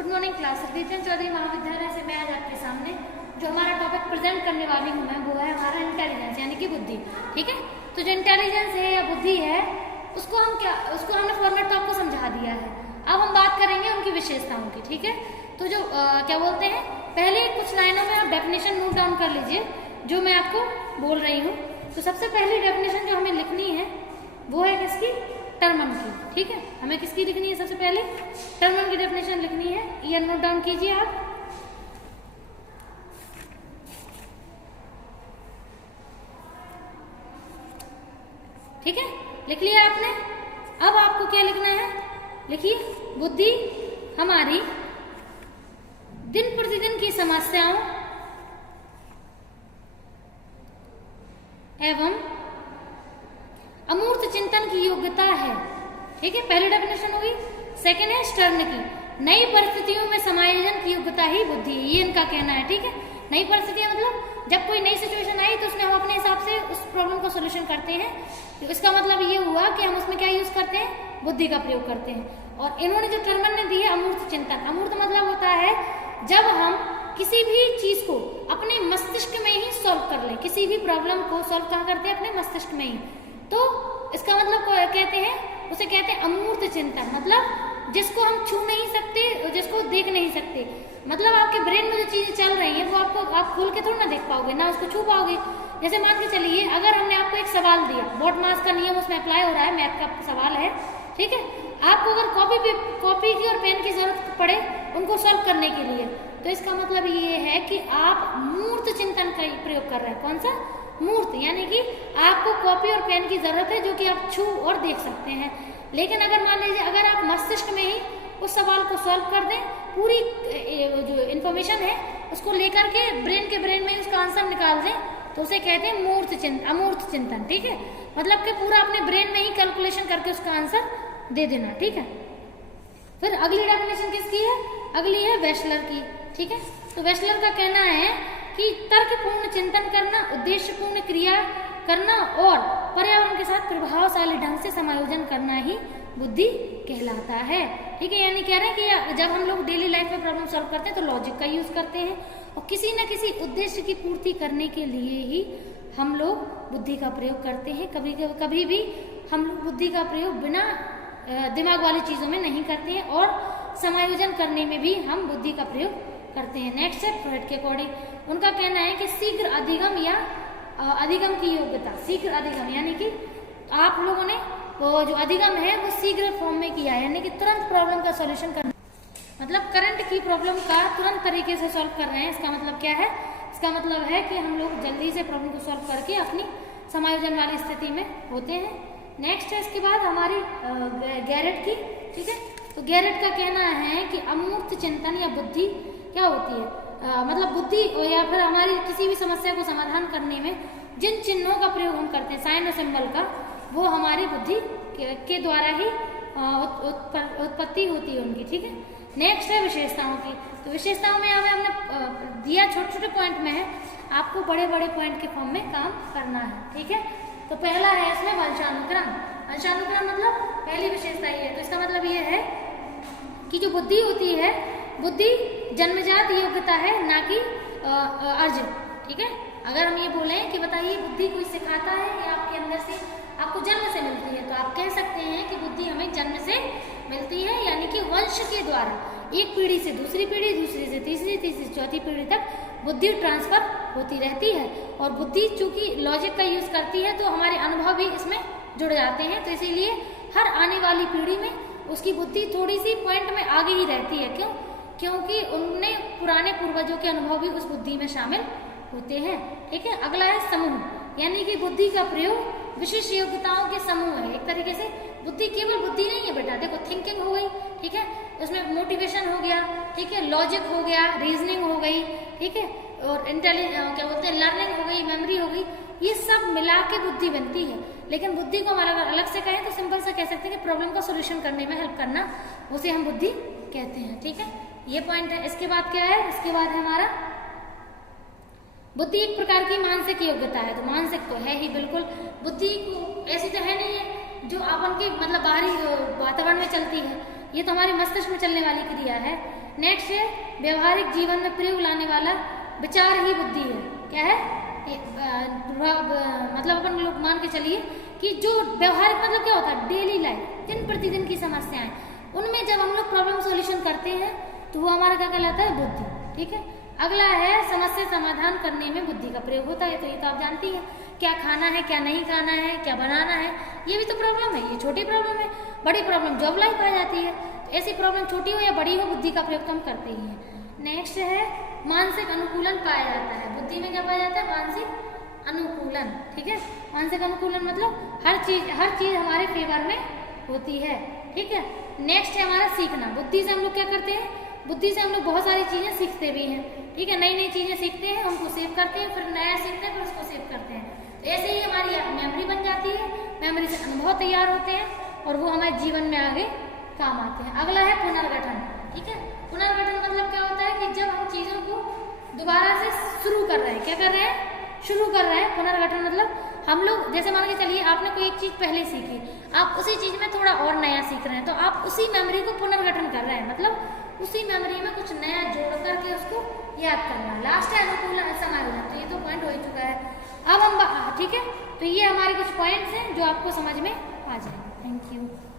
Good morning class. Hardeep Chaudhary महाविद्यालय से मैं आज आपके सामने जो हमारा टॉपिक प्रेजेंट करने वाली हूँ मैं वो है हमारा इंटेलिजेंस यानी कि बुद्धि। ठीक है, तो जो इंटेलिजेंस है या बुद्धि है उसको हमने फॉर्मेट तो आपको समझा दिया है। अब हम बात करेंगे उनकी विशेषताओं की। ठीक है, तो जो क्या बोलते हैं, पहले कुछ लाइनों में आप डेफिनेशन नोट डाउन कर लीजिए जो मैं आपको बोल रही हूँ। तो सबसे पहली डेफिनेशन जो हमें लिखनी है वो है किसकी, टर्मन की। ठीक है, हमें किसकी लिखनी है, सबसे पहले टर्मन की डेफिनेशन लिखनी है। ये नोट डाउन कीजिए आप। ठीक है, लिख लिया आपने। अब आपको क्या लिखना है, लिखिए, बुद्धि हमारी दिन प्रतिदिन की समस्याओं एवं अमूर्त चिंतन की योग्यता है। ठीक है, पहली डेफिनेशन होगी। सेकेंड है स्टर्न की, नई परिस्थितियों में समायोजन की योग्यता ही बुद्धि है, ये इनका कहना है। ठीक है, नई परिस्थितियां मतलब जब कोई नई सिचुएशन आई तो उसमें हम अपने हिसाब से उस प्रॉब्लम का सॉल्यूशन करते हैं। तो इसका मतलब ये हुआ कि हम उसमें क्या यूज करते हैं, बुद्धि का प्रयोग करते हैं। और इन्होंने जो टर्मन ने दी है अमूर्त चिंतन, अमूर्त मतलब होता है जब हम किसी भी चीज को अपने मस्तिष्क में ही सॉल्व कर ले, किसी भी प्रॉब्लम को सॉल्व कहाँ करते हैं, अपने मस्तिष्क में ही। तो इसका मतलब कहते हैं, उसे कहते हैं अमूर्त चिंतन, मतलब जिसको हम छू नहीं सकते, जिसको देख नहीं सकते। मतलब आपके ब्रेन में जो चीजें चल रही हैं वो आप खोल के थोड़ा ना देख पाओगे, ना उसको छू पाओगे। जैसे मान के चलिए, अगर हमने आपको एक सवाल दिया, बोट मास का नियम उसमें अप्लाई हो रहा है, मैथ का सवाल है। ठीक है, आपको अगर कॉपी की और पेन की जरूरत पड़े उनको सॉल्व करने के लिए, तो इसका मतलब ये है कि आप मूर्त चिंतन का प्रयोग कर रहे हैं। कौन सा, मूर्त, यानी कि आपको कॉपी और पेन की जरूरत है जो कि आप छू और देख सकते हैं। लेकिन अगर मान लीजिए अगर आप मस्तिष्क में ही उस सवाल को सॉल्व कर दें, पूरी जो इन्फॉर्मेशन है उसको लेकर के ब्रेन में उसका आंसर निकाल दें, तो उसे कहते हैं अमूर्त चिंतन। ठीक है, मतलब कि पूरा अपने ब्रेन में ही कैलकुलेशन करके उसका आंसर दे देना। ठीक है, फिर अगली डेफिनेशन किसकी है, अगली है वेस्लर की। ठीक है, तो वेस्लर का कहना है कि तर्कपूर्ण चिंतन करना, उद्देश्यपूर्ण क्रिया करना और पर्यावरण के साथ प्रभावशाली ढंग से समायोजन करना ही बुद्धि कहलाता है। ठीक है, यानी कह रहे हैं कि जब हम लोग डेली लाइफ में प्रॉब्लम सॉल्व करते हैं तो लॉजिक का यूज करते हैं और किसी न किसी उद्देश्य की पूर्ति करने के लिए ही हम लोग बुद्धि का प्रयोग करते हैं। कभी भी हम लोग बुद्धि का प्रयोग बिना दिमाग वाली चीजों में नहीं करते हैं और समायोजन करने में भी हम बुद्धि का प्रयोग करते हैं। नेक्स्ट है फ्रॉइड के अकॉर्डिंग, उनका कहना है कि शीघ्र अधिगम या अधिगम की योग्यता, शीघ्र अधिगम यानी कि आप लोगों ने वो जो अधिगम है वो शीघ्र फॉर्म में किया है, यानी कि तुरंत प्रॉब्लम का सॉल्यूशन करना, मतलब करंट की प्रॉब्लम का तुरंत तरीके से सॉल्व कर रहे हैं। इसका मतलब क्या है, इसका मतलब है कि हम लोग जल्दी से प्रॉब्लम को सॉल्व करके अपनी समायोजन वाली स्थिति में होते हैं। नेक्स्ट है इसके बाद हमारी गैरेट की। ठीक है, तो गैरेट का कहना है कि अमूर्त चिंतन या बुद्धि क्या होती है, मतलब बुद्धि या फिर हमारी किसी भी समस्या को समाधान करने में जिन चिन्हों का प्रयोग हम करते हैं, साइन और सिंबल का, वो हमारी बुद्धि के द्वारा ही उत्पत्ति होती है उनकी। ठीक है, नेक्स्ट है विशेषताओं की। तो विशेषताओं में हमने दिया छोटे छोटे पॉइंट में है, आपको बड़े बड़े पॉइंट के फॉर्म में काम करना है। ठीक है, तो पहला है इसमें वंशानुक्रम। वंशानुक्रम मतलब पहली विशेषता ही है, तो इसका मतलब ये है कि जो बुद्धि होती है, बुद्धि जन्मजात योग्यता है, ना कि अर्जित। ठीक है, अगर हम ये बोले कि बताइए बुद्धि कोई सिखाता है या आपके अंदर से आपको जन्म से मिलती है, तो आप कह सकते हैं कि बुद्धि हमें जन्म से मिलती है, यानी कि वंश के द्वारा एक पीढ़ी से दूसरी पीढ़ी, दूसरी से तीसरी, तीसरी से चौथी पीढ़ी तक बुद्धि ट्रांसफर होती रहती है। और बुद्धि चूंकि लॉजिक का यूज करती है तो हमारे अनुभव भी इसमें जुड़ जाते हैं, तो इसीलिए हर आने वाली पीढ़ी में उसकी बुद्धि थोड़ी सी पॉइंट में आगे ही रहती है। क्यों, क्योंकि उनने पुराने पूर्वजों के अनुभव भी उस बुद्धि में शामिल होते हैं। ठीक है, अगला है समूह, यानी कि बुद्धि का प्रयोग विशिष्ट योग्यताओं के समूह है। एक तरीके से बुद्धि केवल बुद्धि नहीं है बेटा, देखो थिंकिंग हो गई, ठीक है, उसमें मोटिवेशन हो गया, ठीक है, लॉजिक हो गया, रीजनिंग हो गई, ठीक है, और क्या बोलते हैं, लर्निंग हो गई, मेमोरी हो गई, ये सब मिला के बुद्धि बनती है। लेकिन बुद्धि को हम अलग से कहें तो सिंपल से कह सकते हैं कि प्रॉब्लम का सोल्यूशन करने में हेल्प करना, उसे हम बुद्धि कहते हैं। ठीक है, ये पॉइंट है। इसके बाद क्या है, इसके बाद है हमारा बुद्धि एक प्रकार की मानसिक योग्यता है। तो मानसिक तो है ही बिल्कुल, बुद्धि को ऐसी तो है नहीं है जो अपन के मतलब बाहरी वातावरण में चलती है, ये तो हमारे मस्तिष्क में चलने वाली क्रिया है। नेक्स्ट है व्यवहारिक जीवन में प्रयोग लाने वाला विचार ही बुद्धि है। क्या है? मतलब अपन लोग मान के चलिए कि जो व्यवहारिक मतलब क्या होता है, डेली लाइफ, दिन प्रतिदिन की समस्याएं, उनमें जब हम लोग प्रॉब्लम सॉल्यूशन करते हैं तो वो हमारा क्या कहलाता है? बुद्धि। ठीक है। अगला है समस्या समाधान करने में बुद्धि का प्रयोग होता है। तो ये तो आप जानती हैं, क्या खाना है, क्या नहीं खाना है, क्या बनाना है, ये भी तो प्रॉब्लम है। ये छोटी प्रॉब्लम है, बड़ी प्रॉब्लम जॉब लाइफ आ जाती है। तो ऐसी प्रॉब्लम छोटी हो या बड़ी हो, बुद्धि का प्रयोग तो हम करते ही हैं। नेक्स्ट है मानसिक अनुकूलन पाया जाता है। बुद्धि में क्या पाया जाता है? मानसिक अनुकूलन। ठीक है। मानसिक अनुकूलन मतलब हर चीज हमारे फेवर में होती है। ठीक है। नेक्स्ट है हमारा सीखना। बुद्धि से हम लोग क्या करते हैं? बुद्धि से हम लोग बहुत सारी चीजें सीखते भी हैं। ठीक है। नई नई चीजें सीखते हैं, उनको सेव करते हैं, फिर नया सीखते हैं, फिर उसको सेव करते हैं। तो ऐसे ही हमारी मेमोरी बन जाती है। मेमोरी से अनुभव तैयार होते हैं और वो हमारे जीवन में आगे काम आते हैं। अगला है पुनर्गठन। ठीक है। पुनर्गठन मतलब क्या होता है कि जब हम चीजों को दोबारा से शुरू कर रहे हैं, क्या कर रहे हैं? शुरू कर रहे हैं। पुनर्गठन मतलब हम लोग जैसे मान के चलिए आपने कोई एक चीज पहले सीखी, आप उसी चीज में थोड़ा और नया सीख रहे हैं, तो आप उसी मेमोरी को पुनर्गठन कर रहे हैं, मतलब उसी मेमोरी में कुछ नया जोड़ करके उसको याद करना। लास्ट है अनुकूलन समायोजन। तो ये तो पॉइंट हो ही चुका है। अब हम ठीक है, तो ये हमारे कुछ पॉइंट्स हैं जो आपको समझ में आ जाएंगे। Thank you.